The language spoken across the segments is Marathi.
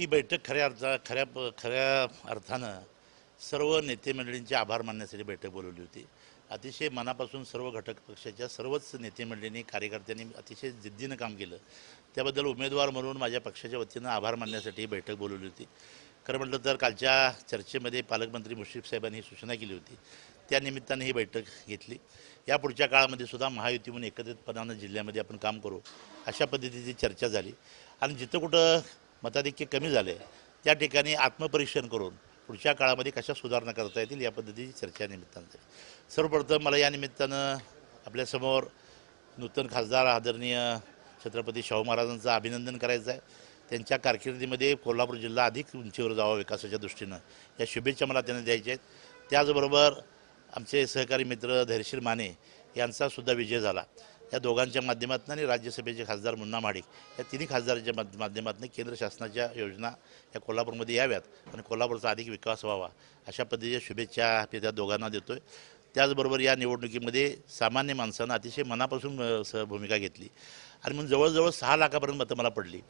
ही बैठक खऱ्या अर्थानं सर्व नेते मंडळींचे आभार मानण्यासाठी बैठक बोलवली होती। अतिशय मनापासून सर्व घटक पक्षाच्या सर्वच नेते मंडळींनी कार्यकर्त्यांनी अतिशय जिद्दीनं काम केलं। त्याबद्दल उमेदवार म्हणून माझ्या पक्षाच्या वतीनं आभार मानण्यासाठी ही बैठक बोलवली होती। खरं म्हटलं तर कालच्या चर्चेमध्ये पालकमंत्री मुश्रीफ साहेबांनी सूचना केली होती, त्या निमित्ताने ही बैठक घेतली। या पुढच्या काळामध्ये सुद्धा महायुती म्हणून एकत्रितपणानं जिल्ह्यामध्ये आपण काम करू अशा पद्धतीची चर्चा झाली। आणि जिथं कुठं मताधिक्य कमी झाले त्या ठिकाणी आत्मपरीक्षण करून पुढच्या काळामध्ये कशा सुधारणा करता येतील या पद्धतीची चर्चा निमित्तानं झाली। सर्वप्रथम मला या निमित्तानं आपल्यासमोर नूतन खासदार आदरणीय छत्रपती शाहू महाराजांचं अभिनंदन करायचं आहे। त्यांच्या कारकिर्दीमध्ये कोल्हापूर जिल्हा अधिक उंचीवर जावा विकासाच्या दृष्टीनं या शुभेच्छा मला त्यांना द्यायच्या आहेत। त्याचबरोबर आमचे सहकारी मित्र धैर्यशील माने यांचा सुद्धा विजय झाला। या दोघांच्या माध्यमातून आणि राज्यसभेचे खासदार मुन्ना महाडिक या तिन्ही खासदारांच्या माध्यमातून केंद्र शासनाच्या योजना या कोल्हापूरमध्ये याव्यात आणि कोल्हापूरचा अधिक विकास व्हावा अशा पद्धतीच्या शुभेच्छा त्या दोघांना देतोय। त्याचबरोबर या निवडणुकीमध्ये सामान्य माणसानं अतिशय मनापासून भूमिका घेतली आणि म्हणून जवळजवळ 6 लाखापर्यंत मतं मला पडली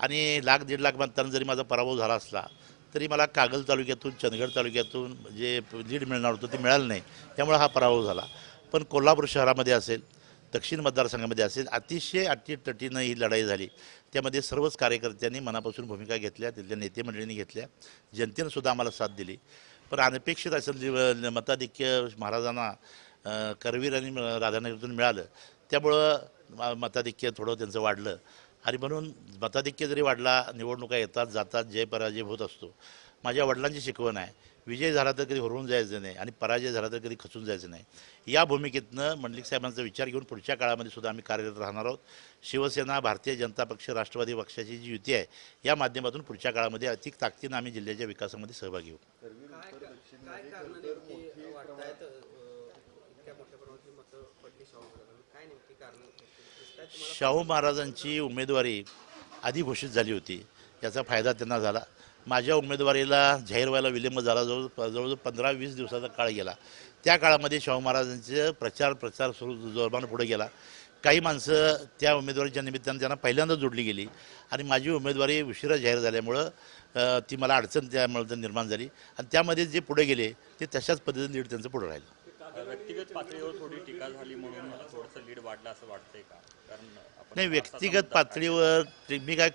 आणि 1-1.5 लाख मतांना जरी माझा पराभव झाला असला तरी मला कागल तालुक्यातून चंदगड तालुक्यातून जे लीड मिळणार होतं ते मिळालं नाही, त्यामुळे हा पराभव झाला। पण कोल्हापूर शहरामध्ये असेल, दक्षिण मतदारसंघामध्ये असेल, अतिशय अटीतटीनं ही लढाई झाली। त्यामध्ये सर्वच कार्यकर्त्यांनी मनापासून भूमिका घेतल्या, तिथल्या नेते मंडळींनी घेतल्या, जनतेनं सुद्धा आम्हाला साथ दिली। पण अनपेक्षित असं मताधिक्य महाराजांना करवीर आणि राधानगरीतून मिळालं, त्यामुळं मताधिक्य थोडं त्यांचं वाढलं आणि म्हणून मताधिक्य जरी वाढला, निवडणुका येतात जातात, जय पराजय होत असतो। माझ्या वडिलांची शिकवण आहे, विजय झाला तर कधी हरवून जायचं नाही आणि पराजय झाला तर कधी खचून जायचं नाही। या भूमिकेतनं मंडलिक साहेबांचा विचार घेऊन पुढच्या काळामध्ये सुद्धा आम्ही कार्यरत राहणार आहोत। शिवसेना, भारतीय जनता पक्ष, राष्ट्रवादी पक्षाची जी युती आहे या माध्यमातून पुढच्या काळामध्ये अधिक ताकदीनं आम्ही जिल्ह्याच्या विकासामध्ये सहभागी होऊ। शाहू महाराजांची उमेदवारी आधी घोषित झाली होती, याचा फायदा त्यांना झाला। माझ्या उमेदवारीला जाहीर व्हायला विलंब झाला, जवळजवळ 15-20 दिवसाचा काळ गेला। त्या काळामध्ये शाहू महाराजांचे प्रचार सुरू जोरबानं पुढे गेला। काही माणसं त्या उमेदवारीच्या निमित्तानं त्यांना पहिल्यांदा जोडली गेली आणि माझी उमेदवारी उशिरा जाहीर झाल्यामुळं ती मला अडचण त्यामुळे निर्माण झाली आणि त्यामध्ये जे पुढे गेले ते तशाच पद्धतीने लीड त्यांचं पुढे राहिलं। व्यक्तिगत पातळीवर थोडी टीका झाली म्हणून थोडंसं लीड वाढलं असं वाटतंय का? कारण नाही, व्यक्तिगत पातळीवर मी काय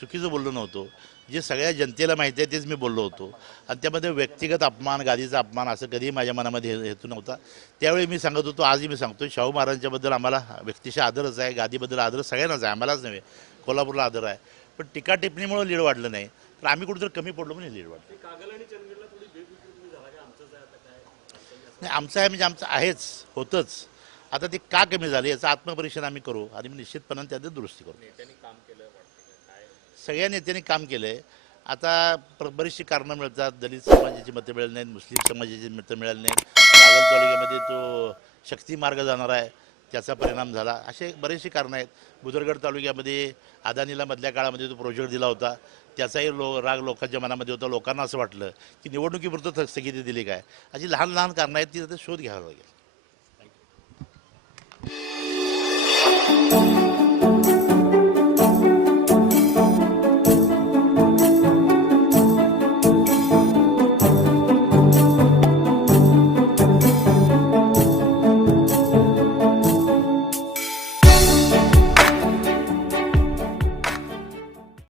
चुकीचं बोललो नव्हतो। जे सगळ्या जनतेला माहिती आहे तेच मी बोललो होतो आणि त्यामध्ये व्यक्तिगत अपमान, गादीचा अपमान असं कधीही माझ्या मनामध्ये हेतू नव्हता। त्यावेळी मी सांगत होतो, आजही मी सांगतो, शाहू महाराजांच्याबद्दल आम्हाला व्यक्तिशः आदरच आहे, गादीबद्दल आदर सगळ्यांनाच आहे, आम्हालाच नव्हे, कोल्हापूरला आदर आहे। पण टीका टिप्पणीमुळे लीड वाढलं नाही, तर आम्ही कुठेतरी कमी पडलो म्हणजे लीड वाढलं नाही। आमचं आहे म्हणजे आमचं आहेच, होतंच। आता ते का कमी झाले याचं आत्मपरीक्षण आम्ही करू आणि निश्चितपणाने त्यात दुरुस्ती करू। सगळ्या नेत्यांनी काम केलं आहे। आता बरीचशी कारणं मिळतात, दलित समाजाची मतं मिळाली नाहीत, मुस्लिम समाजाची मतं मिळाली नाहीत, कागल तालुक्यामध्ये तो शक्ती मार्ग जाणार आहे त्याचा परिणाम झाला, असे बरेचशी कारणं आहेत। बुदरगड तालुक्यामध्ये अदानीला मधल्या काळामध्ये तो प्रोजेक्ट दिला होता, त्याचाही राग लोकांच्या मनामध्ये होता। लोकांना असं वाटलं की निवडणुकीपुरतं स्थगिती दिली काय, अशी लहान लहान कारणं आहेत, ती शोध घ्यावा लागेल।